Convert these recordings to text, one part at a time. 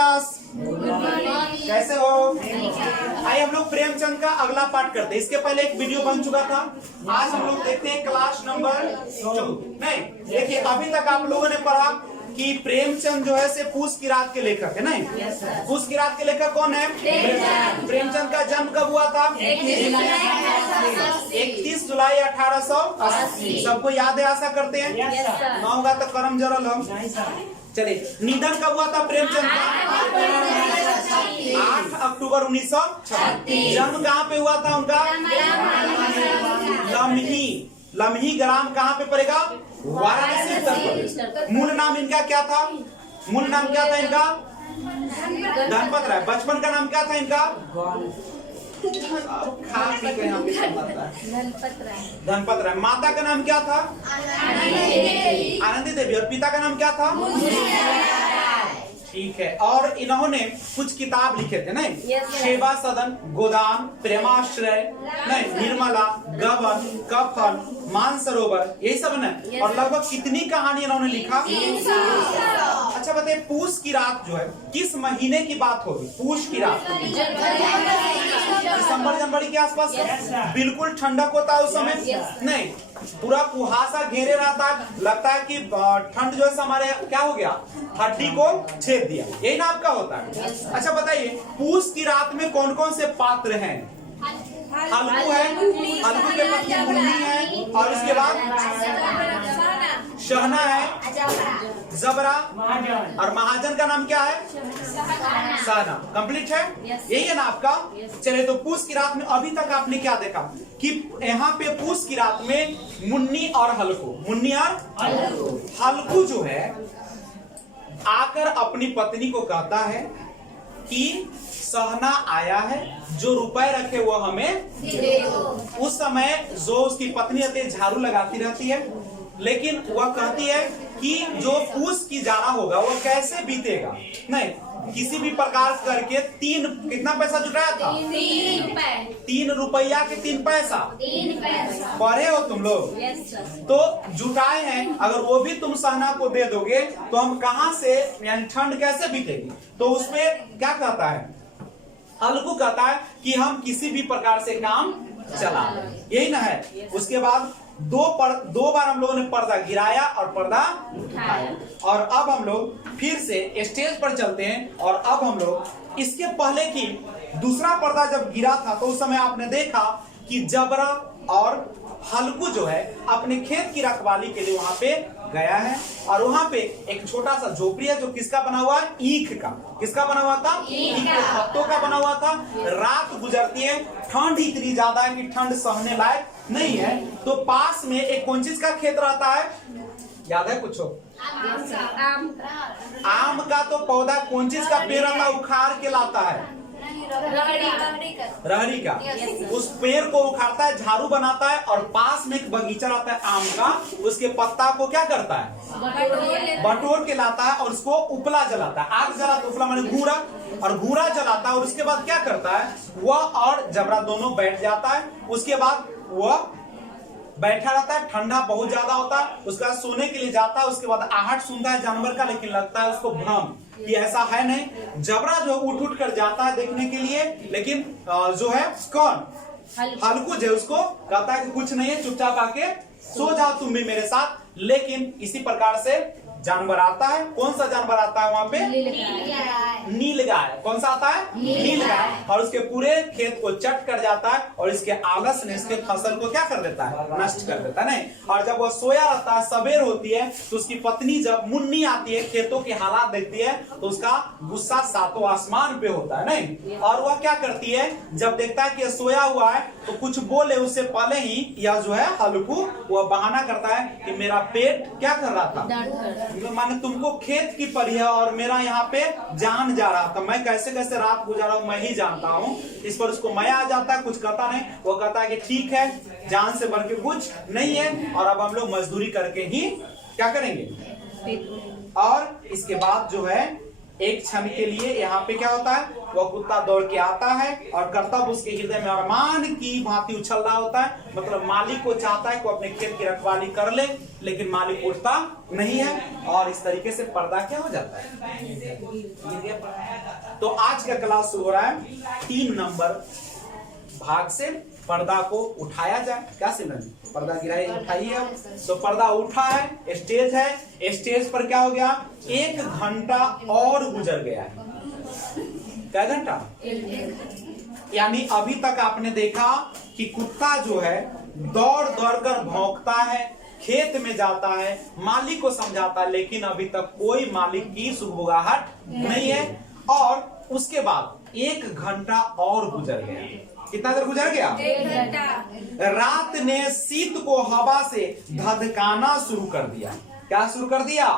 Class, कैसे हो? आइए हम लोग प्रेमचंद का अगला पाठ करते हैं। इसके पहले एक वीडियो बन चुका था। आज हम लोग देखते हैं क्लास नंबर 2। नहीं देखिए, अभी तक आप लोगों ने पढ़ा कि प्रेमचंद जो है से पूस की रात के लेखक है। नहीं, पूस की रात के लेखक कौन है? प्रेमचंद का जन्म कब हुआ था? 31 जुलाई 1880। सबको याद है, आशा करते हैं। ना होगा तो करम जरल हम। चलिए, निधन कब हुआ था प्रेमचंद का? 8 अक्टूबर 1936। जन्म कहाँ पे हुआ था उनका? लम्ही ग्राम कहाँ पे पड़ेगा? वाराणसी, उत्तर प्रदेश। मूल नाम इनका क्या था? मूल नाम क्या था इनका? धनपत राय। बचपन का नाम क्या था इनका? धनपत राय। माता का नाम क्या था? आनंदी देवी। और पिता का नाम क्या था? ठीक है। और इन्होंने कुछ किताब लिखे थे। नहीं, सेवा सदन, गोदान, प्रेमाश्रय, नहीं, निर्मला, गबन, कफन, मानसरोवर, यही सब है। और लगभग कितनी कहानी इन्होंने लिखा? अच्छा बताइए, पूस की रात जो है किस महीने की बात होगी? पूस की रात दिसंबर जनवरी के आसपास। बिल्कुल ठंडक होता है उस समय। नहीं, पूरा कुहासा घेरे रहता है। लगता है कि ठंड जो है हमारे क्या हो गया, हड्डी को छेद दिया। यही ना आपका होता है। अच्छा बताइए, पूस की रात में कौन कौन से पात्र हैं? हल्कू है, हल्कू के पत्नी मुन्नी है, और उसके बाद शहना है, जबरा, और महाजन का नाम क्या है? सहना। कंप्लीट है, यही है ना आपका? चलिए, तो पूस की रात में अभी तक आपने क्या देखा कि यहाँ पे पूस की रात में मुन्नी और हल्कू, मुन्नी और हल्कू जो है आकर अपनी पत्नी को कहता है कि सहना आया है, जो रुपए रखे वो हमें दे दो। उस समय जो उसकी पत्नी रहती है झाड़ू लगाती रहती है, लेकिन वह कहती है कि जो पूस की जाड़ा होगा वो कैसे बीतेगा। नहीं, किसी भी प्रकार करके कितना पैसा जुटाया था? 3 रुपया के 3 पैसा। पढ़े हो तुम लोग? तो जुटाए हैं। अगर वो भी तुम सहना को दे दोगे तो हम कहां से, यानी ठंड कैसे बीतेगी? तो उसमें क्या कहता है? हल्कू कहता है कि हम किसी भी प्रकार से काम चला, यही ना है। उसके बाद दो बार हम लोगों ने पर्दा गिराया और पर्दा उठाया। और अब हम लोग फिर से स्टेज पर चलते हैं। और अब हम लोग इसके पहले की दूसरा पर्दा जब गिरा था तो उस समय आपने देखा कि जबरा और हल्कू जो है अपने खेत की रखवाली के लिए वहां पे गया है। और वहां पे एक छोटा सा झोपड़ी है जो किसका बना हुआ है? ईख का। किसका बना हुआ था? ईख के पत्तों का बना हुआ था। रात गुजरती है, ठंड इतनी ज्यादा है कि ठंड सहने लायक नहीं है। तो पास में एक कौन चीज का खेत रहता है? याद है कुछ? आम का। तो पौधा कौन चीज का पेड़ रहता है? उखाड़ के लाता है, रहरी का। उस पेड़ को उखाड़ता है, झाड़ू बनाता है, और पास में एक बगीचा रहता है आम का। उसके पत्ता को क्या करता है? बटोर के लाता है और उसको उपला जलाता है। आग जलाता, उपला माने घूरा, और घूरा जलाता है। और उसके बाद क्या करता है? वह और जबरा दोनों बैठ जाता है। उसके बाद वह बैठा रहता है, ठंडा बहुत ज्यादा होता है। उसके बाद सोने के लिए जाता है। उसके बाद आहट सुनता है जानवर का, लेकिन लगता है उसको भ्रम कि ऐसा है नहीं। जबरा जो उठ कर जाता है देखने के लिए, लेकिन जो है कौन? हल्कू जो उसको कहता है कि कुछ नहीं है, चुपचाप आके सो जाओ तुम भी मेरे साथ। लेकिन इसी प्रकार से जानवर आता है। कौन सा जानवर आता है वहां पे? नीलगाय। कौन सा आता है? नीलगाय। और उसके पूरे खेत को चट कर जाता है, और इसके आलस ने इसके फसल को क्या कर देता है? नष्ट कर देता है। नहीं, और जब वह सोया रहता है, सवेर होती है, तो उसकी पत्नी जब मुन्नी आती है, खेतों की हालात देखती है, तो उसका गुस्सा सातों आसमान पे होता है। नहीं, और वह क्या करती है? जब देखता है कि सोया हुआ है तो कुछ बोले उससे पहले ही यह जो है हल्कू, वह बहाना करता है कि मेरा पेट क्या कर रहा था, माने तुमको खेत की पड़ी है और मेरा यहाँ पे जान जा रहा था। मैं कैसे कैसे रात गुजारा हूँ मैं ही जानता हूँ। इस पर उसको मया आ जाता है, कुछ कहता नहीं। वो कहता है कि ठीक है, जान से बढ़ के कुछ नहीं है, और अब हम लोग मजदूरी करके ही क्या करेंगे। और इसके बाद जो है एक क्षण के लिए यहाँ पे क्या होता है? वह कुत्ता दौड़ के आता है और कर्तव्य उसके हृदय में अरमान की भांति उछल रहा होता है। मतलब मालिक को चाहता है कि अपने खेत की रखवाली कर ले, लेकिन मालिक उठता नहीं है। और इस तरीके से पर्दा क्या हो जाता है? तो आज का क्लास शुरू हो रहा है 3 नंबर भाग से। पर्दा को उठाया जाए, क्या सिमरन? पर्दा गिराई उठाइए। तो पर्दा उठा है, स्टेज है, स्टेज पर क्या हो गया? 1 घंटा और गुजर गया है। क्या घंटा? यानी अभी तक आपने देखा कि कुत्ता जो है दौड़ दौड़ कर भौंकता है, खेत में जाता है, मालिक को समझाता है, लेकिन अभी तक कोई मालिक की सुबुगाहट नहीं है। और उसके बाद 1 घंटा और गुजर गया। कितना देर गुजर गया? 1 घंटा। रात ने शीत को हवा से धधकाना शुरू कर दिया। क्या शुरू कर दिया?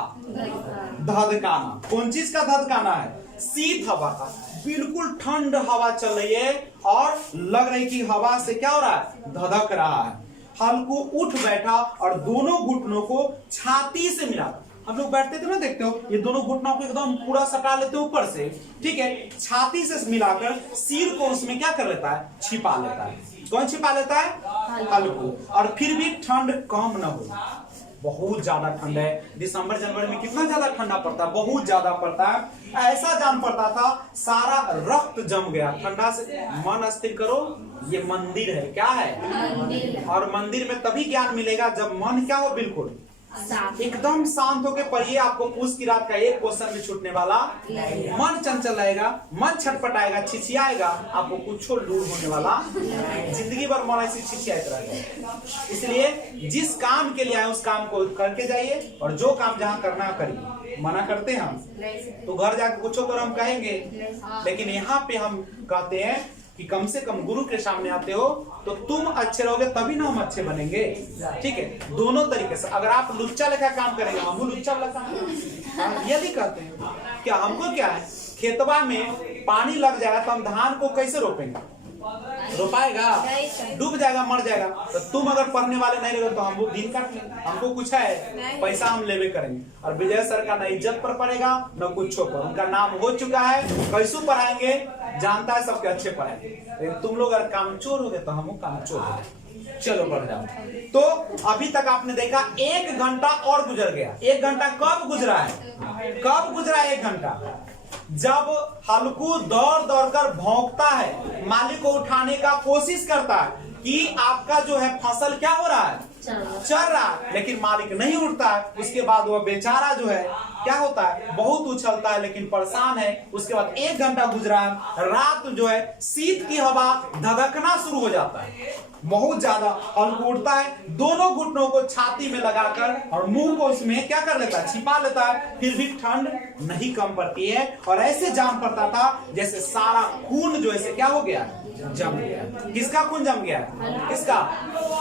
धधकाना। कौन चीज का धधकाना है? शीत हवा का। बिल्कुल ठंड हवा चल रही है और लग रही कि हवा से क्या हो रहा है? धधक रहा है। हल्कू उठ बैठा और दोनों घुटनों को छाती से मिला। हम लोग बैठते थे ना, देखते हो, ये दोनों घुटनों को एकदम पूरा सटा लेते हैं ऊपर से, ठीक है। छाती से मिलाकर सिर को उसमें क्या कर लेता है? छिपा लेता है। कौन छिपा लेता है? हल्कू। और फिर भी ठंड कम न हो। बहुत ज्यादा ठंड है। दिसंबर जनवरी में कितना ज्यादा ठंडा पड़ता है, बहुत ज्यादा पड़ता है। ऐसा जान पड़ता था सारा रक्त जम गया ठंडा से। मन स्थिर करो, ये मंदिर है। क्या है? और मंदिर में तभी ज्ञान मिलेगा जब मन क्या हो? बिल्कुल एकदम शांत होके पढ़िए। आपको पूछ की रात का एक क्वेश्चन में छूटने वाला। मन चंचल रहेगा, मन छटपटाएगा, छिछियाएगा, आपको कुछ लूर होने वाला। जिंदगी भर मन ऐसी छिछियाते रहेगा। इसलिए जिस काम के लिए आए उस काम को करके जाइए, और जो काम जहाँ करना करिए। मना करते हैं हम तो घर जाके कुछ तो हम कहेंगे, लेकिन यहाँ पे हम कहते हैं कि कम से कम गुरु के सामने आते हो तो तुम अच्छे रहोगे, तभी ना हम अच्छे बनेंगे। ठीक है, दोनों तरीके से। अगर आप लुच्चा लेखा काम करेंगे, हम लुच्चा वाला काम यदि करते हैं, क्या हमको क्या है? खेतवा में पानी लग जाएगा तो हम धान को कैसे रोपेंगे? रोपाएगा? डूब जाएगा, मर जाएगा। तो तुम अगर पढ़ने वाले नहीं रहोगे तो हम वो दिन काट लेंगे। हमको कुछ है, पैसा हम लेवे करेंगे। और विजय सर का न इज्जत पर पड़ेगा न कुछ पर। उनका नाम हो चुका है, कैसू पढ़ाएंगे जानता है, सबके अच्छे पढ़ाएंगे। लेकिन तुम लोग अगर कामचोर हो गए तो हम कामचोर हो गए। चलो बढ़ जाओ। तो अभी तक आपने देखा 1 घंटा और गुजर गया। 1 घंटा कब गुजरा है? कब गुजरा है 1 घंटा? जब हल्कू दौड़ दौड़ कर भौंकता है, मालिक को उठाने का कोशिश करता है कि आपका जो है फसल क्या हो रहा है? चल रहा है, लेकिन मालिक नहीं उठता है। उसके बाद वह बेचारा जो है क्या होता है? बहुत उछलता है, लेकिन परेशान है। उसके बाद 1 घंटा गुजरा है। रात जो है शीत की हवा धधकना शुरू हो जाता है, बहुत ज्यादा। हल्कू उठता है, दोनों घुटनों को छाती में लगाकर और मुंह को उसमें क्या कर लेता है? छिपा लेता है। फिर भी ठंड नहीं कम पड़ती है, और ऐसे जान पड़ता था जैसे सारा खून जो है क्या हो गया? जम गया। किसका खून जम गया? किसका?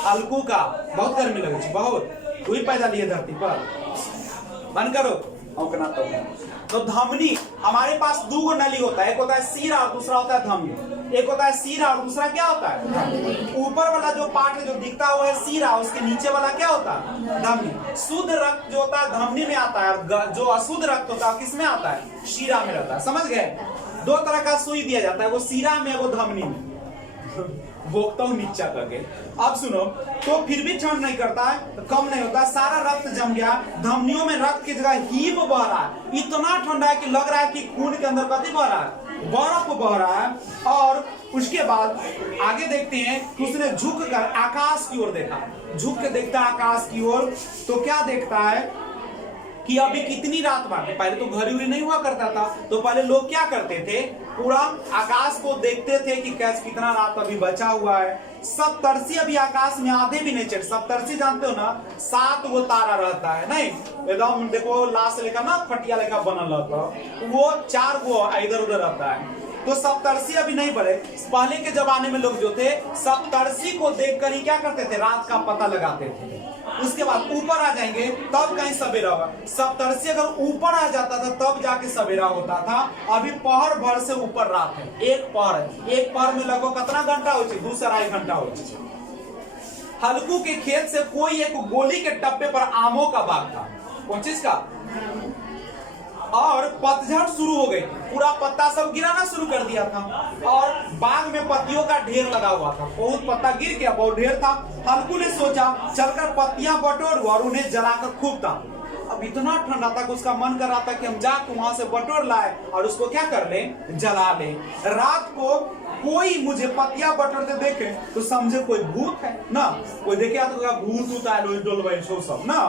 हल्कू का। बहुत गर्मी लगे, बहुत। कोई पैदा लिए धरती पर। बंद करो। तो धमनी, हमारे पास 2 नली होता है, एक होता है सीरा और दूसरा होता है धमनी। एक होता है सीरा और दूसरा क्या होता है? ऊपर वाला जो पार्ट है जो दिखता हुआ है सीरा, उसके नीचे वाला क्या होता है? धमनी। शुद्ध रक्त जो होता है धमनी में आता है, और जो अशुद्ध रक्त होता है किस में आता है? शीरा में रहता है। समझ गए? 2 तरह का सुई दिया जाता है, वो सीरा में, वो धमनी में। भोगता हूँ नीचा करके। अब सुनो, तो फिर भी ठंड नहीं करता है, तो कम नहीं होता। सारा रक्त जम गया, धमनियों में रक्त की जगह हीम बह रहा है। इतना ठंडा है कि लग रहा है कि खून के अंदर कथी बह रहा है? बर्फ बह रहा है। और उसके बाद आगे देखते हैं कि उसने झुक कर आकाश की ओर देखा। झुक के देखता है आकाश की ओर, तो क्या देखता है कि अभी कितनी रात बाकी। पहले तो घड़ी उड़ी नहीं हुआ करता था, तो पहले लोग क्या करते थे? पूरा आकाश को देखते थे कि कैसे कितना रात अभी बचा हुआ है। सप्तर्षि अभी आकाश में आधे भी नहीं चढ़। सप्तर्षि जानते हो ना? 7 गो तारा रहता है, नहीं एकदम देखो लाश लेकर ना, फटिया लेकर बनल रहता, वो 4 गो इधर उधर रहता है। तो सप्तर्षि अभी नहीं बढ़े। पहले के जमाने में लोग जो थे सप्तर्षि को देखकर ही क्या करते थे? रात का पता लगाते थे। उसके बाद ऊपर आ जाएंगे तब कहीं सवेरा होगा। सप्तर्षि अगर ऊपर आ जाता था तब जाके सवेरा होता था। अभी पहर भर से ऊपर रात है। एक पहर है, एक पहर में लगभग कितना घंटा हो? 2 से 2.5 घंटा हो। हल्कू के खेत से कोई एक गोली के टप्पे पर आमों का बाग था। कौन चीज का? और पतझड़ शुरू हो गई, पूरा पत्ता सब गिराना शुरू कर दिया था, और बाग में पत्तियों का ढेर लगा हुआ था। बहुत पत्ता गिर गया, बहुत ढेर था। हल्कू ने सोचा चलकर पत्तियां बटोरूं और उन्हें जलाकर खूब था। अब इतना ठंडा था कि उसका मन कर रहा था कि हम जाके वहां से बटोर लाए और उसको क्या कर ले, जला ले। रात को कोई मुझे पतिया बटोरते देखे तो समझे कोई भूत है ना, कोई देखे तो भूत उता सब ना,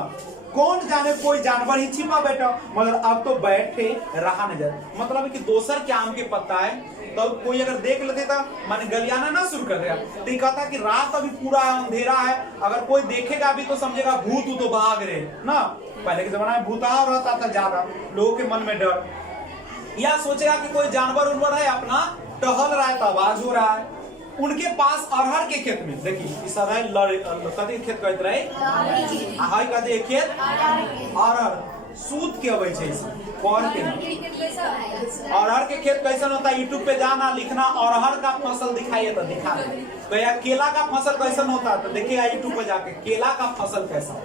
कौन जाने कोई जानवर ही छिपा बैठा, मगर अब तो बैठे रहा नजर। मतलब कि दोसर के आम के पत्ता है तो कोई अगर देख लेते था माने गलियाना ना शुरू कर दिया तो ये कहता कि रात अभी पूरा अंधेरा है, अगर कोई देखेगा भी तो समझेगा भूत तो भाग रहे ना। पहले के जमाना में भूताव रहता था ज्यादा, लोगों के मन में डर, या सोचेगा कि कोई जानवर उनवर है अपना टहल रहा है तो आवाज हो रहा है। उनके पास अरहर के खेत में देखिए इस कथी खेत कहते रहे, हाई कहते खेत अरहर सूत के अबै छे पढ़ के। अरहर के खेत कैसन होता है यूट्यूब पे जाना लिखना अरहर का फसल दिखाइए तो दिखा दे, तो या केला का फसल कैसन होता है तो देखिएगा यूट्यूब पे जाके केला का फसल कैसा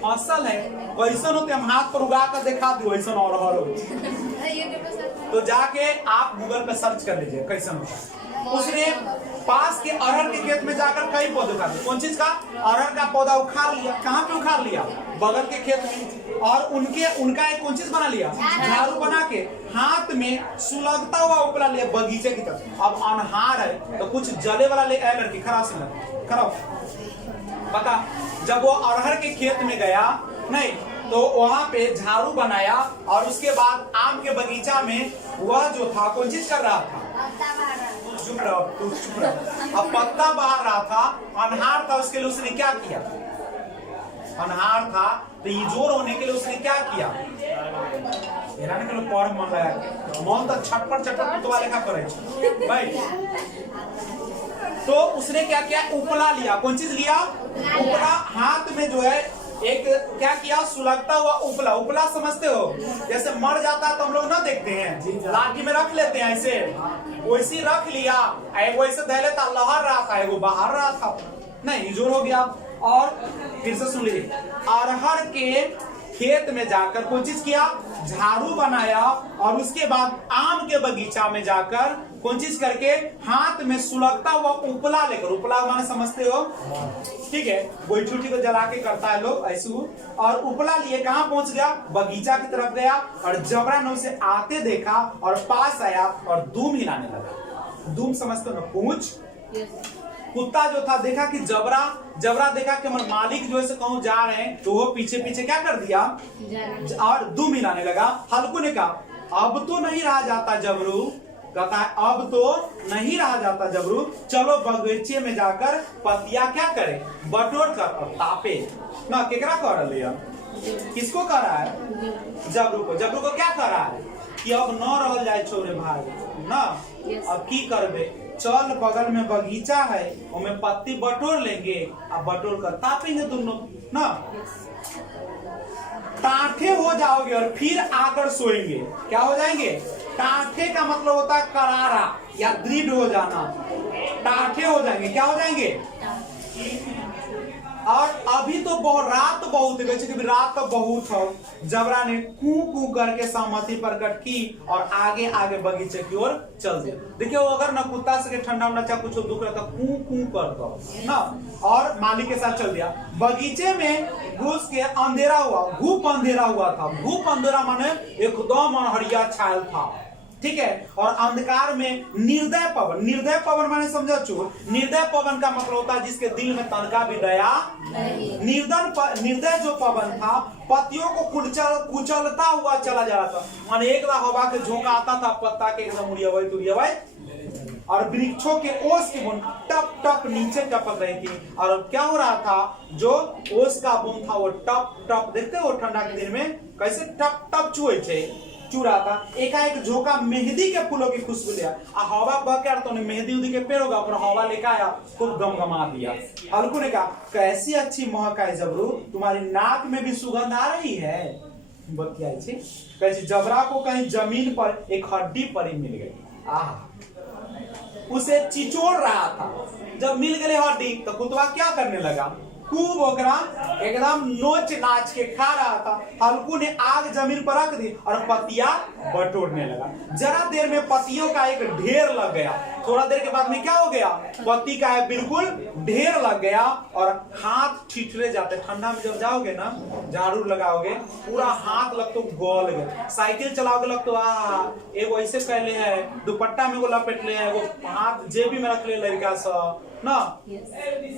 फसल है कैसन होते, हम हाथ पर उगा कर दिखा दो वैसन अरहर हो, तो जाके आप गूगल पे सर्च कर लीजिए कैसन होता है। उसने पास के अरहर के खेत में जाकर कई पौधे उखाड़ लिए, कौन चीज का, अरहर का पौधा उखाड़ लिया। कहाँ पे उखाड़ लिया, बगल के खेत में, और उनका एक कौन चीज बना लिया, झाड़ू बना के हाथ में सुलगता हुआ उपला लिया बगीचे की तरफ। अब अनहार है तो कुछ जले वाला ले आया, लड़की खराब से खराब पता। जब वो अरहर के खेत में गया नहीं तो वहां पे झाड़ू बनाया और उसके बाद आम के बगीचा में वह जो था कौन चीज कर रहा था, चुप रहो। अब पत्ता बहार रहा था, अनहार था, उसके लिए उसने क्या किया, अनहार था तो इजोर होने के लिए उसने क्या किया, पढ़ मन लगा मन तो छटपट छटपट कुतवा लेखा करे भाई। तो उसने क्या किया, उपला लिया, कौन चीज लिया, उपला। हाथ में जो है एक क्या किया, सुलगता हुआ उपला। उपला समझते हो, जैसे मर जाता तो हम लोग ना देखते हैं लाठी में रख लेते हैं ऐसे, वैसे रख लिया, वैसे धैले था, लहर रहा था, वो बाहर रहा था, नहीं जोर हो गया। और फिर से सुन लीजिए, अरहर के खेत में जाकर कौन चीज किया, झाड़ू बनाया, और उसके बाद आम के बगीचा में जाकर कौन चीज करके हाथ में सुलगता हुआ उपला लेकर, उपला माने समझते हो, ठीक है, गोईठूठी को जला के करता है लोग ऐसे, और उपला लिए कहाँ पहुंच गया, बगीचा की तरफ गया, और जबरा ने उसे आते देखा और पास आया और दूम हिलाने लगा। दूम समझते हो, पूंछ। कुत्ता जो था देखा कि जबरा देखा कि हमारे मालिक जो है कहूं जा रहे हैं, तो वो पीछे पीछे क्या कर दिया और दूम हिलाने लगा। हल्कू ने कहा अब तो नहीं रहा जाता जबरू, कहता है अब तो नहीं रहा जाता जबरू, चलो बगीचे में जाकर पतिया क्या करे, बटोर कर और तापे ना। केकरा कर लिया, किसको कर रहा है, जबरू को। जबरू को क्या कर रहा है कि अब न रह जाए छोरे भाई ना, अब की करबे, चल बगल में बगीचा है उनमें पत्ती बटोर लेंगे, अब बटोर कर तापेंगे दोनों ना। टाठे हो जाओगे और फिर आकर सोएंगे, क्या हो जाएंगे, टाठे का मतलब होता है करारा या दृढ़ हो जाना, टाठे हो जाएंगे, क्या हो जाएंगे। और अभी तो रात बहुत है, रात तो बहुत है। जबरा ने कू कू करके सहमति प्रकट की और आगे आगे बगीचे की ओर चल दिया। देखिए अगर ना कुत्ता से ठंडा होना चाहे कुछ दुख रहता कू कू करता ना, और मालिक के साथ चल दिया। बगीचे में घुस के अंधेरा हुआ, घूप अंधेरा हुआ था। घूप अंधेरा माने एकदम अनहरिया छायल था, ठीक है, और अंधकार में निर्दय पवन। निर्दय पवन माने समझो चोर, निर्दय पवन का मतलब होता है जिसके दिल में तनका भी दया नहीं। निर्दय जो पवन था पत्तियों को कुचलता हुआ चला जा रहा था, माने एक हवा के झोंका आता था, पत्ता के एकदम उड़ियावाई, और वृक्षों के ओस की बूंद टप टप नीचे टपक रही थी। और क्या हो रहा था, जो ओस का बूंद था वो टप टप, देखते हो ठंडा के दिन में कैसे टप टप चुए थे, चू रहा था। एकाएक झोंका मेहंदी के फूलों की खुशबू लिया, हवा बह तो मेहंदी उदी के पेड़ होगा, हवा लेकर आया, खूब गमगमा दिया। हल्कू ने कहा कैसी अच्छी महक है जबरू, तुम्हारी नाक में भी सुगंध आ रही है। कैसी जबरा को कहीं जमीन पर एक हड्डी पड़ी मिल गई, उसे चिचोड़ रहा था। जब मिल गई हड्डी तो कुतवा क्या करने लगा, खूब ओकरा एकदम नोच नाच के खा रहा था। हल्कू ने आग जमीन पर रख दी और पतिया बटोरने लगा। जरा देर में पतियों का एक ढेर लग गया। थोड़ा देर के बाद में क्या हो गया, पत्ती का बिल्कुल ढेर लग गया और हाथ ठिठुरे जाते। ठंडा में जब जाओगे ना, झाड़ू लगाओगे, पूरा हाथ लग तो गल गए। साइकिल चलाओगे लग तो एगो ऐसे पहले है, दुपट्टा में लपेट ले है, वो हाथ जेबी में रख ले लड़का सब ना,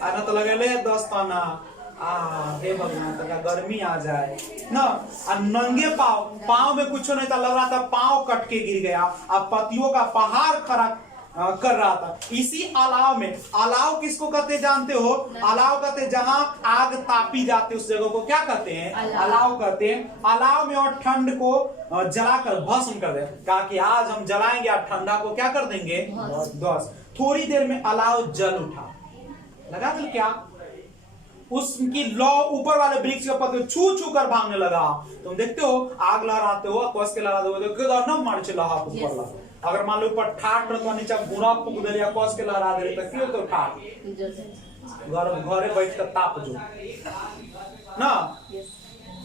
आना तो लगे ले दोस्ताना हे भगवान तक गर्मी आ जाए ना। नंगे पाँव में कुछ नहीं था, लग रहा था पाँव कट के गिर गया। अब पतियों का पहाड़ खड़ा कर रहा था। इसी अलाव में, अलाव किसको कहते जानते हो? अलाव कहते जहां आग तापी जाती उस जगह को क्या कहते हैं? अलाव कहते हैं। अलाव में और ठंड को जलाकर भस्म कर दे। कहा कि आज हम जलाएंगे और ठंडा को क्या कर देंगे? ध्वस्त। थोड़ी देर में अलाव जल उठा। लगा दिल क्या? उसकी लौ ऊपर वाले वृक्ष के पत्ते छू छू कर भागने लगा। तुम देखते हो आग लहराते हो, कस के लहराते हो तो मार चला ऊपर। अगर मान लो ऊपर ठाट रहा नीचे बुरा फूक दे या कस के लहरा दे तो क्यों तो ठाट घरे बैठ कर ताप जो ना।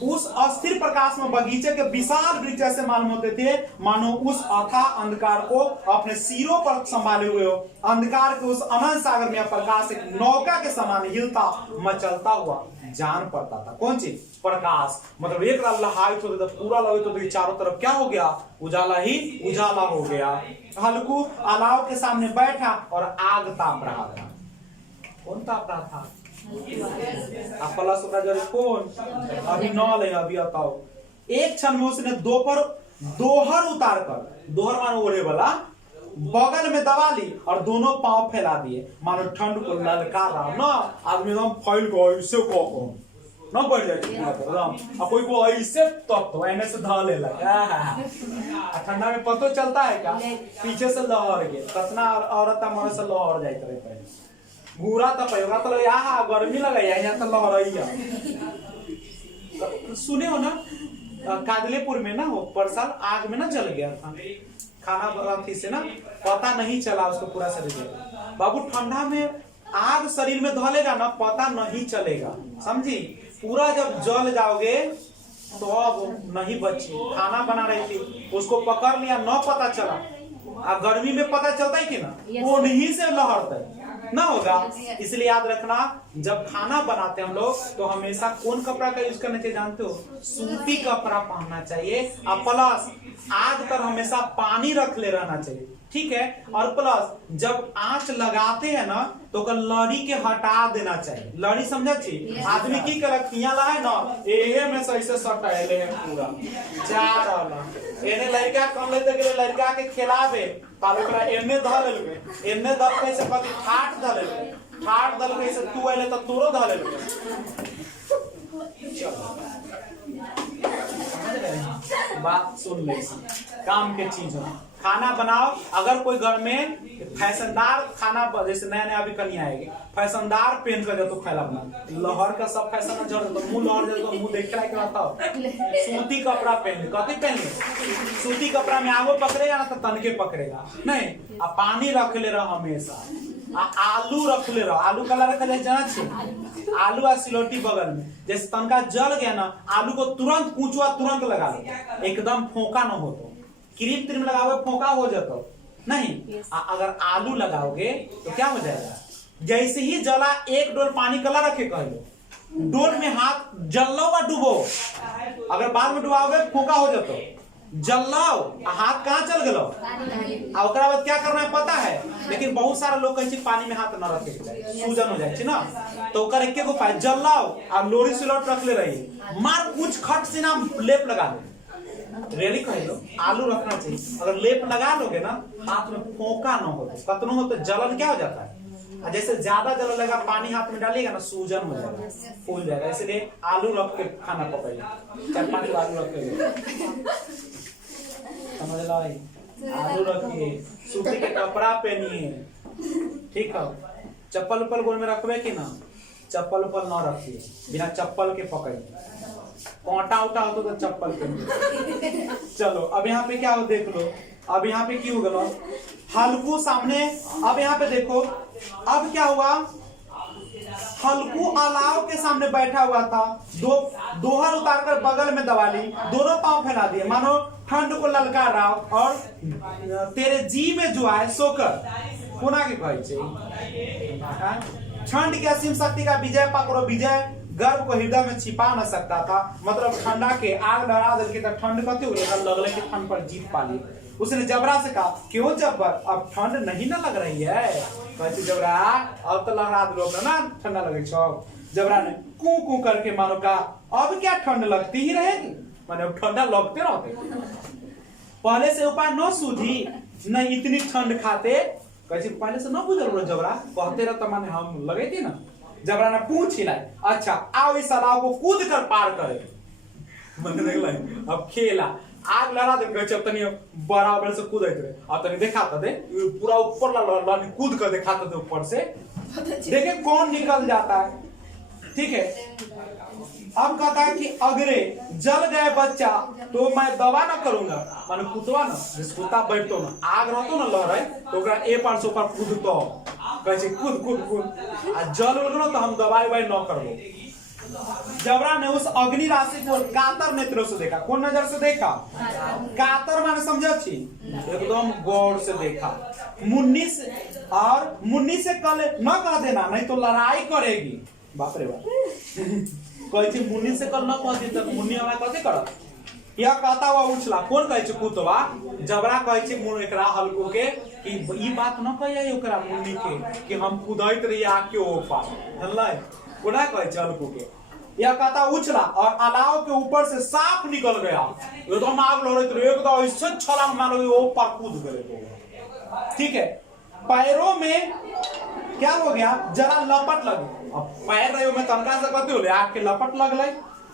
उस अस्थिर प्रकाश में बगीचे के विशाल वृक्ष ऐसे मालूम होते थे मानो उस अथाह अंधकार को अपने सिरों पर संभाले हुए हो। अंधकार के उस अनंत सागर में प्रकाश एक नौका के समान हिलता मचलता हुआ जान पड़ता था। कौन चीज? प्रकाश। मतलब एक लहाइत होते तो पूरा लगे तो चारों तरफ क्या हो गया? उजाला ही उजाला हो गया। हल्कू अलाव के सामने बैठा और आग ताप रहा था। कौन ताप रहा था? कौन? अभी नौ ले, अभी बताओ। एक क्षण में उसने दोहर उतार कर, दोहर मानो ओढ़े वाला, बगल में दबा ली और दोनों पांव फैला दिए मानो ठंड को ललकार रहा ना। आदमी एकदम फैल को ऐसे को ना बढ़ जाए कोई को ऐसे तो एने से धा ले ठंडा में पतो चलता है क्या? पीछे से लहर के कतना औरत मर से लहर जाते रहे पहले घूरा तो पैगा तो यहाँ गर्मी लगा यहाँ तो लहर सुने हो ना। कादलेपुर में ना हो परसाल आग में ना जल गया था खाना बनाती से ना, पता नहीं चला उसको पूरा शरीर। बाबू ठंडा में आग शरीर में धलेगा ना, पता नहीं चलेगा, समझी? पूरा जब जल जाओगे तो अब नहीं बची। खाना बना रही थी, उसको पकड़ लिया, न पता चला। अब गर्मी में पता चलता है कि ना, वो नहीं से लहरता है ना होगा। इसलिए याद रखना, जब खाना बनाते हैं हम लोग तो हमेशा कौन कपड़ा का यूज करना चाहिए जानते हो? सूती कपड़ा पहनना चाहिए। और प्लस आग पर हमेशा पानी रख ले रहना चाहिए, ठीक है? और प्लस जब आंच लगाते हैं ना तो लड़ी के हटा देना चाहिए। लड़ी समझा छी? आदमी की कर है ना, एहे में से सटाइले है पूरा जा रहा एने लड़का कम लेते के लड़का के खिलावे पाले ओकरा एने धल लेबे, एने धल के से कभी ठाट धल लेबे, ठाट धल के से तू आले त तोरो धल लेबे। बात सुन ले, काम के चीज हो। खाना बनाओ। अगर कोई घर में फैशनदार खाना, जैसे नया नया अभी कन्या आएगी, फैशनदार पेन कर दे तो खाना बना, लहर का सब फैशन झड़ तो मुंह लहर जाए तो मुंह देख के बताओ। सूती कपड़ा पहन, कथी पहन? सूती कपड़ा में आगो पकड़ेगा ना तो तनके पकड़ेगा नहीं। आ पानी रख ले रहा हमेशा। आलू रख ले रहा, आलू कला रखा जाए जाना चाहिए। आलू आ सिलौटी बगल में, जैसे तनका जल गया ना, आलू को तुरंत पूछवा तुरंत लगा लो, एकदम फोका न हो। तो क्रीम क्रीम लगाओगे फोका हो जाता नहीं। अगर आलू लगाओगे तो क्या हो जाएगा? जैसे ही जला एक डोल पानी कला रखे कह लो, डोल में हाथ जल्लो व डुबो। अगर बाद में डुबाओगे फोका हो जाता, जल्लाओ हाथ कहाँ चल गलो। ओकरा बाद क्या करना है पता है? लेकिन बहुत सारा लोग कहे पानी में हाथ न रखे, सूजन हो जाए ना। तो एक गो पाए जल्लाओ और लोरी सिलौट रख ले रही, मार कुछ खट से ना लेप लगा दो। रेली कह लो, आलू रखना चाहिए। अगर लेप लगा लोगे ना, हाथ में फोका न हो, कतनो हो तो जलन क्या हो जाता है? जैसे ज्यादा जलन लगा पानी हाथ में डालिएगा ना, सूजन हो जाएगा, फूल जाएगा। इसलिए आलू रख के खाना पकाइए, 4-5 आलू रख के, समझ लो। आलू रखिए, सूती के कपड़ा पहनिए, ठीक है? चप्पल उप्पल गोल में रखबे कि ना, चप्पल उप्पल न रखिए, बिना चप्पल के पकड़िए। कांटा उठा हो तो चप्पल पहनिए। चलो अब यहाँ पे क्या हो देख लो। अब यहाँ पे क्यों गलो हल्कू सामने। अब यहाँ पे देखो, अब क्या हुआ? हल्कू अलाव के सामने बैठा हुआ था, दोहर उतारकर बगल में दबा ली, दोनों पांव फैला दिए, मानो ठंड को ललकार रहा और तेरे जी में जो आए सोकर कोना के कहे छे। ठंड की असीम शक्ति का विजय पकड़ो विजय, गर्व को हृदय में छिपा न सकता था। मतलब ठंडा के आग लहरा दल के ठंड कहते हुए लगले कि ठंड पर जीत पा ली। उसने जबरा से कहा, क्यों जब्बर, अब ठंड नहीं ना लग रही है? कहते जबरा अब तो लहरा दो ना, ठंडा लगे छो। जबरा ने कू कू करके मानो कहा, अब क्या ठंड लगती ही रहेगी, माने अब ठंडा लगते रहते। पहले से उपाय न सूझी न इतनी ठंड खाते, कहते पहले से न बुझल रहो जबरा, कहते रहता माने हम लगे थी ना। जबरा ने पूछ हिलाई, अच्छा आओ इस अलाव को कूद कर पार करे। मन अब खेला आग लड़ा दे, कहे तनी बराबर से कूदत रहे, अब तनी दिखाता दे पूरा ऊपर ला कूद कर दिखाता दे ऊपर से, देखे कौन निकल जाता है। ठीक है, अब कहता है कि अगरे जल गए बच्चा तो मैं दवा ना करूंगा, माने कुतवा ना, जिस कुत्ता बैठतो ना आग रहतो ना लहरे तो ओकरा ए पार से ऊपर कूदतो, कहे कूद कूद कूद, आ जल उगनो तो हम दवाई वाई न करबो। जबरा ने उस अग्नि राशि को कातर नेत्रों से देखा। कौन नजर से देखा? कातर माने समझो छी, एकदम गौर से देखा। मुन्नी से कल न कह देना, नहीं तो लड़ाई करेगी। बाप रे बाप, कहे मुन्नी से कल न कह दी तो मुन्नी हमारे कहते कर। यह कहता हुआ उछला, कौन कहे कुतवा? जबरा कहे मुन एकरा हल्को के कि ई बात न कहिए ओकरा मुन्नी के कि हम कूदत रही आग के ऊपर, जानले कोना कहे हल्को के। यह कहता उछला और अलाव के ऊपर से साफ निकल गया, एकदम आग लहरत रहे, एकदम ऐसे छलांग मारो ऊपर कूद गए। ठीक है, पैरों में क्या हो गया, जरा लपट लगे। अब पैर रहे में तनका से कहते हो आग के लपट लगले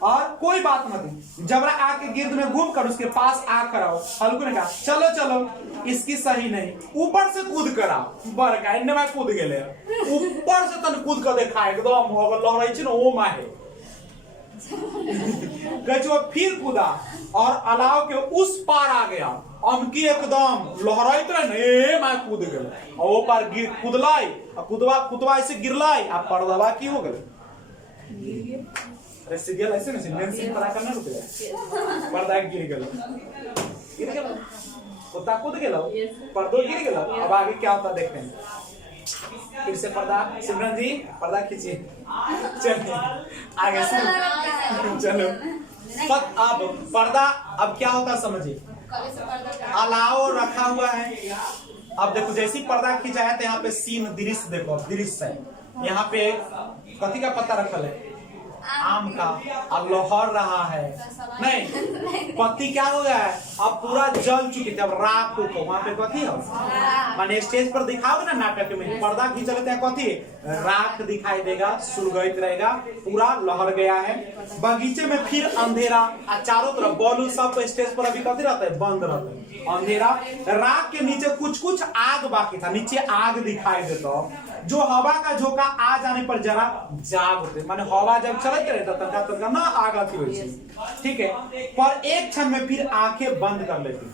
और कोई बात नहीं। जबरा आग के गिर्द में घूम कर उसके पास आग कराओ। हल्कू ने कहा चलो चलो इसकी सही नहीं, ऊपर से कूद कराओ। बड़का इन्ने में कूद गेले, ऊपर से तन कूद कर देखा एकदम अगर लहराई छी ना ओ माहे कचो फिर कूदा और अलाव के उस पार आ गया। अमकी एकदम लहराइत रहे ने मैं कूद गेल और वो पार गिर कूदलाई और कुतवा ऐसे गिरलाई आ पर्दवा की हो गेल, अरे सीरियल ऐसे नहीं लेंसिंग करा करना रुपया पर्दा गिर गेल कुत्ता कूद गेल पर्दो गिर गेल। अब आगे क्या होता देखते हैं। फिर से पर्दा, सिमरन जी पर्दा खींचिए, चलिए आगे से चलो। अब पर्दा अब क्या होता समझिए, अलाव रखा हुआ है। अब देखो जैसे पर्दा खींचा है तो यहाँ पे सीन दृश्य देखो, दृश्य है। यहाँ पे कथी का पत्ता रखल है, आम का, अब लहर रहा है नहीं, पत्ती क्या हो गया है अब पूरा जल चुकी थी, अब राख को वहां पे कथी है माने स्टेज पर दिखाओगे ना नाटक में, पर्दा खींच लेते हैं कथी राख दिखाई देगा, सुलगत रहेगा, पूरा लहर गया है। बगीचे में फिर अंधेरा, चारों तरफ बॉल सब स्टेज पर अभी कथी रहता है, बंद रहता है, अंधेरा। राख के नीचे कुछ कुछ आग बाकी था, नीचे आग दिखाई देता, जो हवा का झोंका आ जाने पर जरा जाग उठे, माने हवा जब चलते रहता तनका तनका ना आग आती हुई। ठीक है, पर एक क्षण में फिर आंखें बंद कर लेती।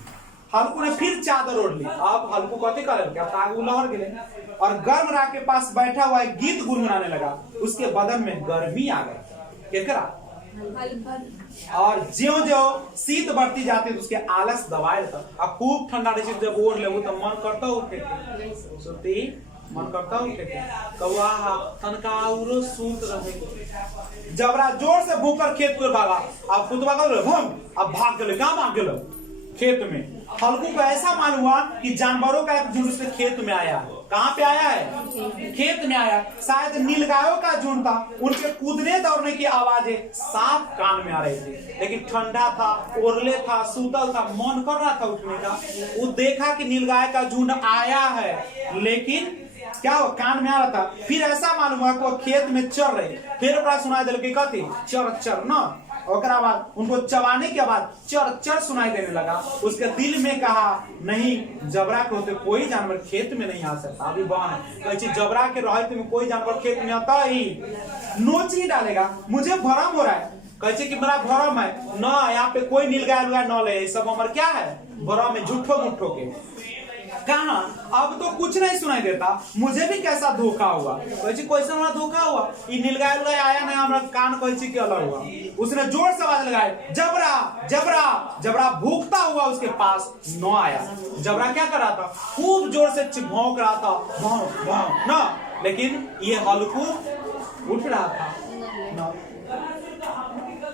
हल्कू ने फिर चादर ओढ़ ली। अब हल्कू कहते करे क्या आग लहर गए और गर्म राख के पास बैठा हुआ एक गीत गुनगुनाने लगा। उसके बदन में गर्मी आ गई, केकरा और ज्यो ज्यो शीत बढ़ती जाती तो उसके आलस दबाए रहता। अब खूब ठंडा रही जब ओढ़ ले तो मन करता उठे सुती, मन करता उठे कौआ तनका औरो सूत रहे। जबरा जोर से भूकर खेत को भागा। अब कुतवा अब भाग गए, कहाँ भाग गए खेत में। हल्कू को ऐसा मालूम हुआ कि जानवरों का एक झुंड उसके खेत में आया। कहाँ पे आया है, खेत में आया। शायद नीलगायों का झुंड था, उनके कूदने दौड़ने की आवाजें साफ कान में आ रही थी, लेकिन ठंडा था, ओरले था, सूतल था, मन कर रहा था उठने का। वो देखा कि नीलगाय का झुंड आया है, लेकिन क्या हो कान में आ रहा था। फिर ऐसा मालूम हुआ कि वो खेत में चर रहे। फिर ओकरा सुनाई दिल की कथी चर चर न, ओकरा बाद उनको चबाने के बाद चर चर सुनाई देने लगा। उसके दिल में कहा नहीं, जबरा के होते कोई जानवर खेत में नहीं आ सकता। अभी बहन कहे जबरा के रहते में कोई जानवर खेत में आता ही नोच ही डालेगा, मुझे भरम हो रहा है। कहे कि मेरा भरम है न, यहाँ पे कोई नीलगाय न ले, सब हमारे क्या है भरम है, झूठो मुठो के। कहाँ? अब तो कुछ नहीं सुनाई देता। मुझे भी कैसा धोखा हुआ, कैसे हमारा धोखा हुआ। ये नीलगाय उलगाय आया ना, हमारा कान कैसे के अलग हुआ। उसने जोर से आवाज लगाई, जबरा जबरा जबरा। भूखता हुआ उसके पास न आया। जबरा क्या कर रहा था? खूब जोर से भौंक रहा था, भौंक भौंक ना, लेकिन ये हल्कू उठ रहा था ना।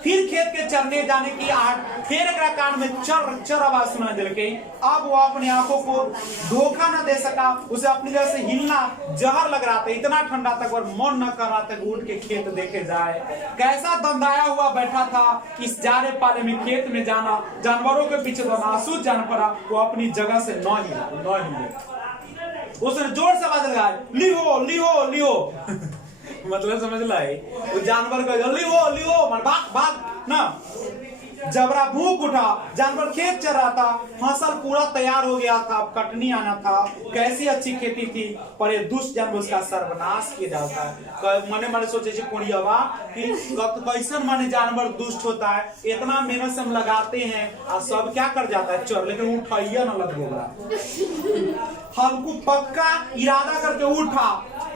फिर खेत के चरने जाने की आहट, फिर एक कान में चर चर आवाज सुनाई दे गई। अब वो अपनी आंखों को धोखा न दे सका। उसे अपनी जगह से हिलना जहर लग रहा था। इतना ठंडा तक और मन न कर रहा था उठ के खेत देखे जाए। कैसा दंदाया हुआ बैठा था। इस जाड़े पाले में खेत में जाना, जानवरों के पीछे नासूस जान पड़ा। वो अपनी जगह से न हिले। उसने जोर से आवाज लगाई, लिहो लिहो लिहो। मतलब समझ लाई, वो जानवर का लियो मन भाग भाग ना। जबरा भूख उठा। जानवर खेत चर रहा था। फसल पूरा तैयार हो गया था, कटनी आना था। कैसी अच्छी खेती थी, पर ये दुष्ट जानवर उसका सर्वनाश किया जाता है। मने मने सोचे कोड़ियावा कि कैसन माने जानवर दुष्ट होता है। इतना मेहनत से हम लगाते हैं और सब क्या कर जाता है, चोर। लेकिन उठाइया न लग गया। हमको पक्का इरादा करके उठा,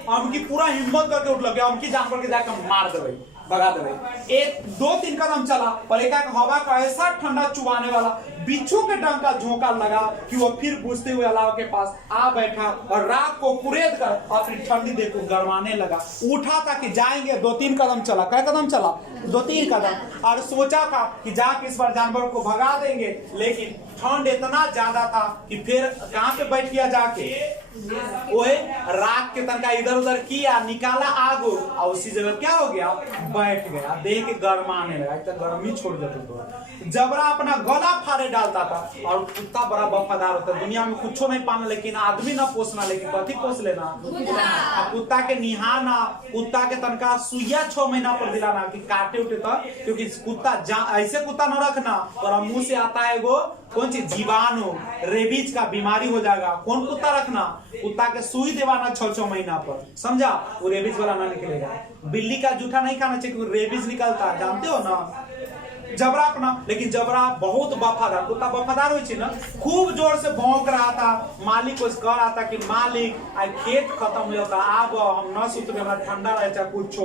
हमकी पूरा हिम्मत करके उठ लगे, हमकी जानवर के जाकर मार देवे, भगा देवे। एक दो तीन कदम चला, पर एक हवा का ऐसा ठंडा चुभाने वाला बिच्छू के डंक का झोंका लगा कि वो फिर बुझते हुए अलाव के पास आ बैठा और राख को कुरेद कर अपनी ठंडी देह को गरमाने लगा। उठा था कि जाएंगे, दो तीन कदम चला। क्या कदम चला? दो तीन कदम। और सोचा था कि जाके इस बार जानवर को भगा देंगे, लेकिन ठंड इतना ज्यादा था कि फिर कहाँ पे बैठ गया जाके, ओए राख के तनका इधर उधर किया, निकाला आग और उसी जगह क्या हो गया, बैठ गया। देह के गरमाने लगा, इतना गर्मी छोड़ देते तो। जबरा अपना गला फाड़े डालता था। और कुत्ता बड़ा वफादार होता है। दुनिया में कुछ नहीं पाना, लेकिन आदमी ना पोसना, लेकिन कथी पोस लेना, कुत्ता के निहाना, कुत्ता के तनका सुइया 6 महीना पर दिलाना कि काटे उठे था। क्योंकि कुत्ता ऐसे कुत्ता न रखना और मुंह से आता है वो कौन सी जीवाणु, रेबीज का बीमारी हो जाएगा। कौन कुत्ता रखना? कुत्ता के सुई देवाना 6 महीना पर, समझा? वो रेबीज वाला ना निकलेगा। बिल्ली का जूठा नहीं खाना चाहिए, रेबीज निकलता है, जानते हो ना। जबरा अपना, लेकिन जबरा बहुत वफादार, कुत्ता वफादार हो ना। खूब जोर से भौंक रहा था। मालिक को कह रहा था कि मालिक आज खेत खत्म हो जाता, अब हम न सुतरे, हमारा ठंडा रहता कुछ।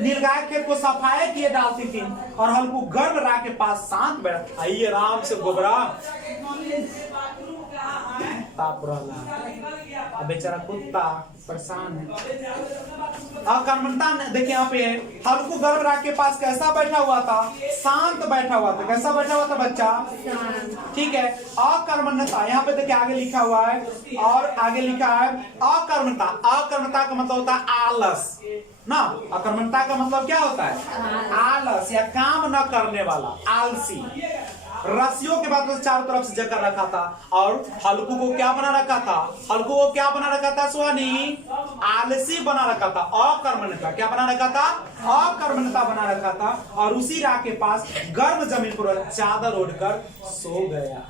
नीलगाय खेत को सफाई किए डालती थी और हल्कू गर्म राह के पास शांत बैठ आइए आराम से गोबरा ताप रहा। बेचारा कुत्ता परेशान है। अकर्मणता देखिए यहाँ पे हल्कू गर्भ राख के पास कैसा बैठा हुआ था, शांत बैठा हुआ था। कैसा बैठा हुआ था बच्चा? ठीक है। अकर्मण्यता यहाँ पे देखिए आगे लिखा हुआ है, और आगे लिखा है अकर्मणता। अकर्मणता का मतलब होता है आलस ना। अकर्मणता का मतलब क्या होता है? आलस या काम न करने वाला, आलसी। रस्सियों के बाद चारों तरफ से जकड़ रखा था। और हल्कू को क्या बना रखा था? हल्कू को क्या बना रखा था सुहानी? आलसी बना रखा था। अकर्मण्यता क्या बना रखा था? अकर्मण्यता बना रखा था। और उसी राह के पास गर्म जमीन पर चादर ओढ़कर सो गया।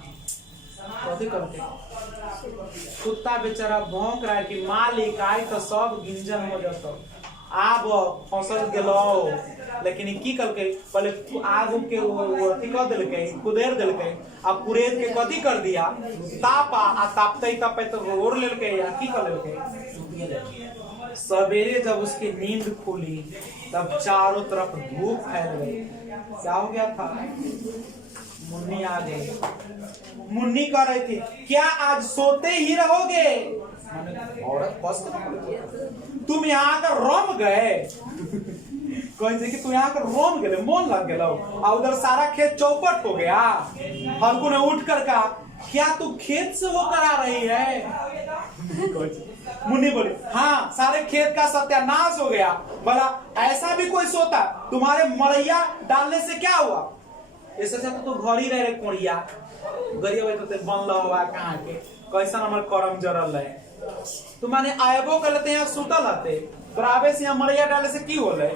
कुत्ता बेचारा भौंक रहा है कि मालिक आई तो सब गिंजन हो जाता, आब फसल गेलो। लेकिन की करके पहले आग के अथी कर दिलके, कुदेर दिलके, अब कुरेद के कथी कर दिया, तापा आ तापते तो रोर लेलके या की कर लेलके। सवेरे जब उसकी नींद खुली तब चारों तरफ धूप फैल गई। क्या हो गया था? मुन्नी आ गई। मुन्नी कह रही थी, क्या आज सोते ही रहोगे? औरत बस तुम यहाँ आकर रोम गए। कहीं कि तुम यहाँ आकर रोम गए, मन लग गया। और उधर सारा खेत चौपट हो गया। हल्कू ने उठ कर कहा, क्या तू खेत से होकर आ रही है? मुन्नी बोली, हाँ सारे खेत का सत्यानाश हो गया। बोला, ऐसा भी कोई सोता? तुम्हारे मरैया डालने से क्या हुआ? ऐसा तो घर ही रहे कोड़िया गरिया तो बन हुआ कहाँ के, कैसा हमारे करम जरल है। तुम्हारे आयबो कर लेते यहाँ सुतल हते, बराबर से यहाँ मरैया डाले से की होले?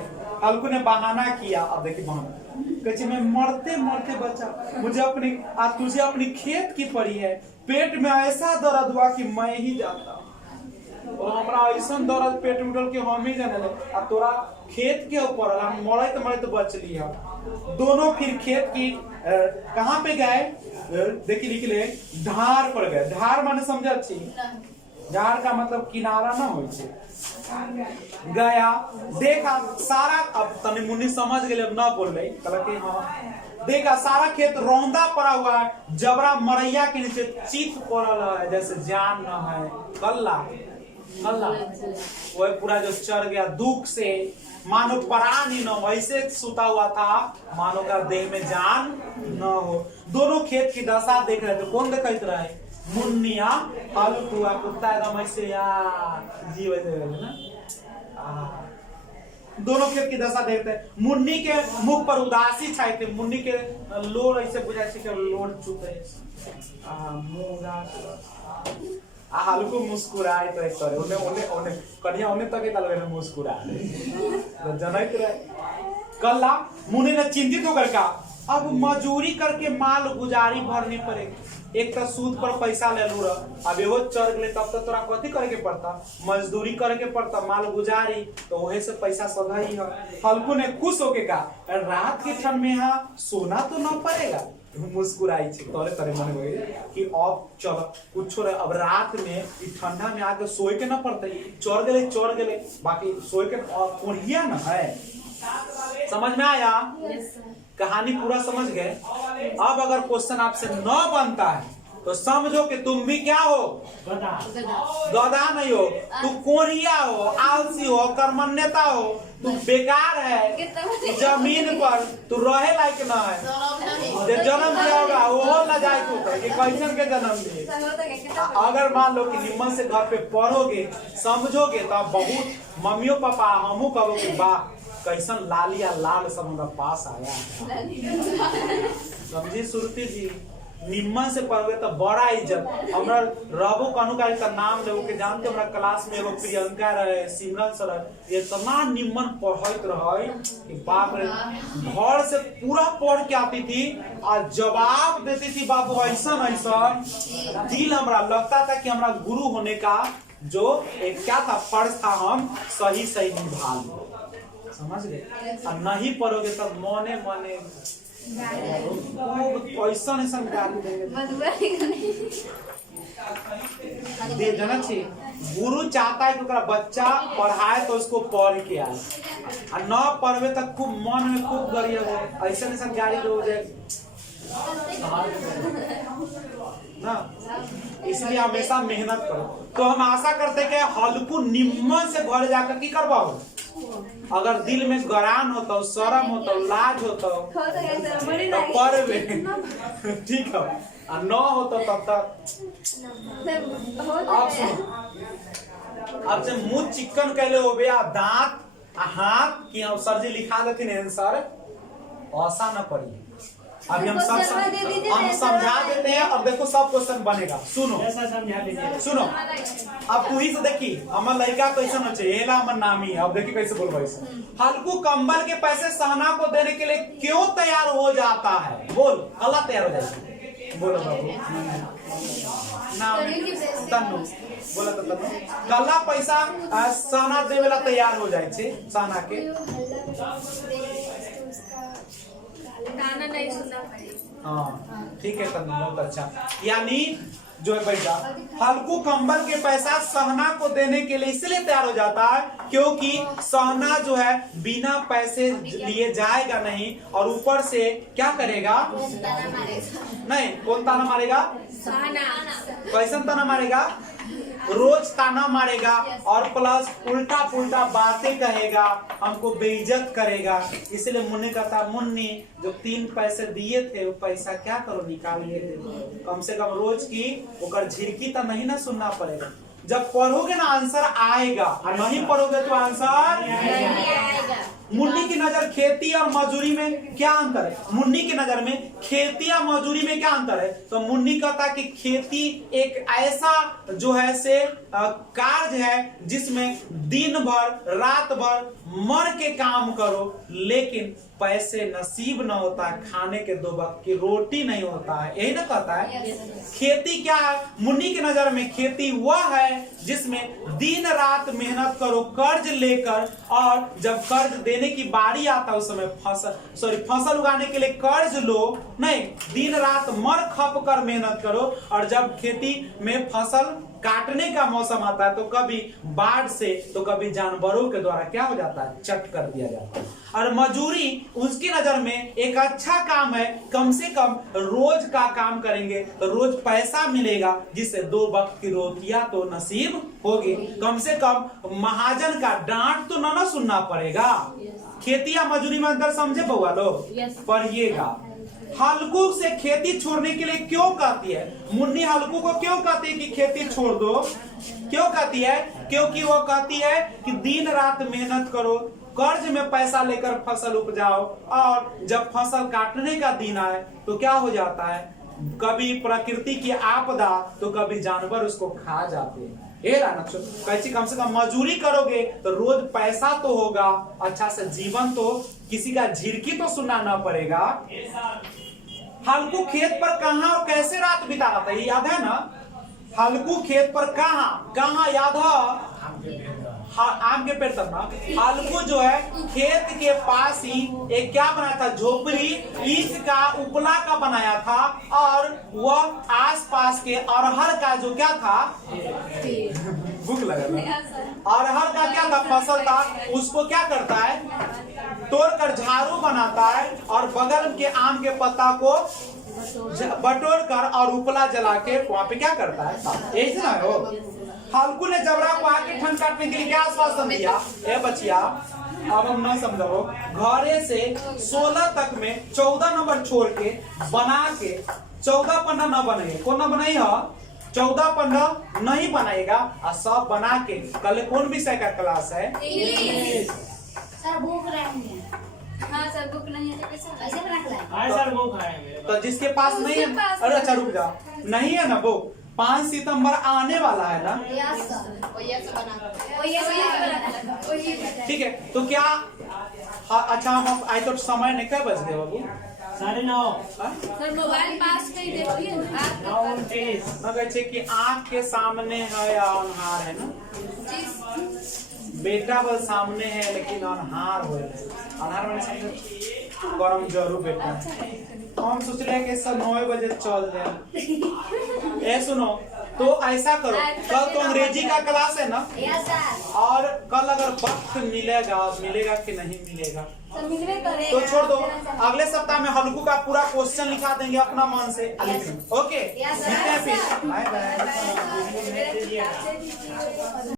हल्कू ने बहाना किया। अब देखिए बहाना, कहे मैं मरते मरते बचा, मुझे अपनी आज तुझे अपनी खेत की पड़ी है। पेट में ऐसा दर्द हुआ कि मैं ही जाता, और हमारा ऐसा दर्द पेट में उठल कि हम ही जाने लगे। अब तोरा खेत के ऊपर हम मरत मरत बच लिया। दोनों फिर खेत की कहाँ पे गए, देखिए लिख ले, धार पर गए। धार माने समझे अच्छी, धार का मतलब किनारा ना हो गया, देखा सारा, अब तनी मुन्नी समझ गए, अब ना बोल रही, कहला कि हाँ, देखा सारा खेत रौंदा पड़ा हुआ है, जबरा मरैया के नीचे चित पड़ल है, जैसे जान न है, कल्ला कल्ला वो पूरा जो चढ़ गया दुख से, मानो प्राण ही न हो, ऐसे सुता हुआ था मानो का देह में जान न हो। दोनों खेत की दशा देख रहे थे, कौन देखते रहे, मुन्निया हल्कुआ कुत्ता एकदम ऐसे यार जी वैसे ना। दोनों खेत की दशा देखते हैं। मुन्नी के मुख पर उदासी छाई थी, मुन्नी के लोर ऐसे बुझाई थी कि लोर चुपे हल्को मुस्कुराए तो एक करे उन्हें उन्हें उन्हें कन्या उन्हें तक तलवे में मुस्कुराए तो जनक रहे। कल्ला मुन्नी ने चिंतित होकर कहा अब मजूरी करके माल गुजारी भरनी पड़ेगी, एक तो सूद पर पैसा ले लू रहा, अब एगो चढ़ गए तब तो तोरा कथी करे के पड़ता, मजदूरी करे के पड़ता, माल गुजारी तो वही से पैसा सधा ही है। हल्कू ने खुश होके कहा रात के ठंड में यहाँ सोना तो न पड़ेगा, मुस्कुराई थी तोरे तोरे मन में कि अब चल कुछ अब रात में ठंडा में आके सोए के न पड़ते, चढ़ गए बाकी सोए के कोढ़िया न है। समझ में आया? कहानी पूरा समझ गए? अब अगर क्वेश्चन आपसे न बनता है तो समझो कि तुम भी क्या हो, गधा नहीं हो, तू कोरिया हो, आलसी हो, कर्मण्यता हो, तू बेकार है, जमीन पर तू रहे लायक न है, जन्म दिया होगा वो न जाए तू कि कैसन के जन्म दिए। अगर मान लो कि निम्न से घर पे पढ़ोगे समझोगे तो बहुत मम्मियों पापा हमू कहोगे वाह कैसन लालिया लाल सब हमारा पास आया। समझी सुरती जी, निम्न से पढ़ोगे तो बड़ा इज्जत। हमरा रबो कनुकारी का नाम लेवो के जानते, हमरा क्लास में एगो प्रियंका रहे, सिमरन सर ये इतना निम्न पढ़त रहे कि बाप रे, घर से पूरा पढ़ के आती थी और जवाब देती थी बाबू ऐसा ऐसा, दिल हमरा लगता था कि हमरा गुरु होने का जो एक क्या था फर्ज था हम सही सही निभा लो। समझ गए? और नहीं पढ़ोगे तब मने मने पैसा नहीं दे देना चाहिए। गुरु चाहता है कि उसका बच्चा पढ़ाए तो उसको पढ़ के आए, और न पढ़वे तक खूब मन में खूब गरिया हो, ऐसा नहीं गाड़ी हो जाए ना। इसलिए हमेशा मेहनत करो। तो हम आशा करते हैं कि हल्कू निम्न से घर जाकर की करवाओ। अगर दिल में गरान होता हो, शर्म होता हो, लाज होता हो तो पढ़वे, ठीक है, और न होता तब तक अब से मुंह चिकन कैले हो गया, दांत हाथ की हम सर जी लिखा देते आंसर ऐसा न पड़ी। अभी हम समझा देते हैं। अब देखो सब क्वेश्चन बनेगा, सुनो सुनो। अब तू ही से देखी हमार लड़का कैसे न चाहिए, हमर नामी। अब देखी कैसे बोलबो ऐसे। हल्कू कंबल के पैसे सहना को देने के लिए क्यों तैयार हो जाता है? बोल, अल्लाह तैयार हो जाए। बोलो बाबू नाम तन्नू बोला तो तन्नू कल्ला पैसा सहना देवे ला तैयार हो जाए छे। सहना के गाना नहीं सुनना पड़ेगा। हाँ ठीक है तन्नू, बहुत अच्छा। यानी जो है बैठा हल्कू कंबल के पैसा सहना को देने के लिए इसलिए तैयार हो जाता है क्योंकि सहना जो है बिना पैसे लिए जाएगा नहीं, और ऊपर से क्या करेगा, नहीं कौन ताना मारेगा, कैसन ताना मारेगा, रोज ताना मारेगा और प्लस उल्टा पुल्टा बातें कहेगा, हमको बेइज्जत करेगा। इसलिए मुन्नी कहता मुन्नी जो 3 पैसे दिए थे वो पैसा क्या करो निकालिए, कम से कम रोज की ओकर झिड़की तो नहीं ना सुनना पड़ेगा। जब पढ़ोगे ना आंसर आएगा, और नहीं पढ़ोगे तो आंसर नहीं आएगा। मुन्नी की नजर खेती और मजदूरी में क्या अंतर है? मुन्नी की नजर में खेती और मजदूरी में क्या अंतर है? तो मुन्नी कहता कि खेती एक ऐसा जो है से कार्य है जिसमें दिन भर रात भर मर के काम करो, लेकिन पैसे नसीब न होता है, खाने के 2 वक्त की रोटी नहीं होता है। यही ना कहता है। खेती क्या है मुन्नी की नजर में? खेती वह है जिसमें दिन रात मेहनत करो कर्ज लेकर, और जब कर्ज देने की बारी आता है उस समय फसल उगाने के लिए कर्ज लो नहीं, दिन रात मर खप कर मेहनत करो, और जब खेती में फसल काटने का मौसम आता है तो कभी बाढ़ से तो कभी जानवरों के द्वारा क्या हो जाता है, चट कर दिया जाता है। और मजूरी उसकी नजर में एक अच्छा काम है, कम से कम रोज का काम करेंगे तो रोज पैसा मिलेगा, जिससे 2 वक्त की रोटियां तो नसीब होगी। कम से कम महाजन का डांट तो ना सुनना पड़ेगा। खेती या मजूरी में अंतर समझे बउआ लोग? पढ़िएगा। हल्कू से खेती छोड़ने के लिए क्यों कहती है मुन्नी? हल्कू को क्यों कहती है कि खेती छोड़ दो? क्यों कहती है? क्योंकि वो कहती है कि दिन रात मेहनत करो, कर्ज में पैसा लेकर फसल उपजाओ, और जब फसल काटने का दिन आए तो क्या हो जाता है, कभी प्रकृति की आपदा तो कभी जानवर उसको खा जाते हैं। कैसी कम से कम मजूरी करोगे तो रोज पैसा तो होगा, अच्छा से जीवन तो किसी का झिड़की तो सुनना ना पड़ेगा। हल्कू खेत पर कहां और कैसे रात बिता रहा था, ये याद है ना? हल्कू खेत पर कहां याद है? आम के पेड़ तक ना। हल्कू जो है खेत के पास ही एक क्या बनाया था, झोपड़ी ईंट का उपला का बनाया था, और वह आसपास के अरहर का जो क्या था, भूख लगा था, अरहर का क्या था फसल था, उसको क्या करता है, तोड़कर झाड़ू बनाता है और बगल के आम के पत्ता को बटोर कर और उपला जला के वहां पे क्या करता है, यही ना हो। हल्कू ने जबरा को आके ठंड काटने के लिए क्या आश्वासन दिया? ए बचिया, अब हम ना समझो, घरे से 16 तक में 14 नंबर छोड़ के बना के 14 पन्ना न बनाइए। कौन न बनाई है? 14 पन्ना नहीं बनाएगा, और सब बना के कल कौन विषय का क्लास है? सर भूख रहे हाँ सर, बुक नहीं है तो कैसे ऐसे बना के लाए? सर वो खाएंगे। तो जिसके पास नहीं है, अरे अच्छा रुक जा, नहीं है ना वो 5 सितंबर आने वाला है ना? यस सर, वो ये से बना ठीक है, तो क्या अच्छा हम आज तो समय नहीं, क्या बज गए बाबू? 9:30। सर मोबाइल पास में ही देखिए ना आप। 9:29। मैं कहते कि आँख के सामने है या अनहार है ना? बेटा बस सामने है लेकिन अनहार हो, अनहार मैंने समझे गरम जरूर बेटा। हम सोच रहे हैं कि सब 9 बजे चल जाए। ए सुनो, तो ऐसा करो, कल तो अंग्रेजी का क्लास है ना? Yes sir. और कल अगर वक्त मिलेगा कि नहीं मिलेगा सर मिलवे करेगा तो छोड़ दो, अगले सप्ताह में हल्कू का पूरा क्वेश्चन लिखा देंगे अपना मन से। Okay, Yes, sir. मिलते हैं फिर, बाय बाय। सर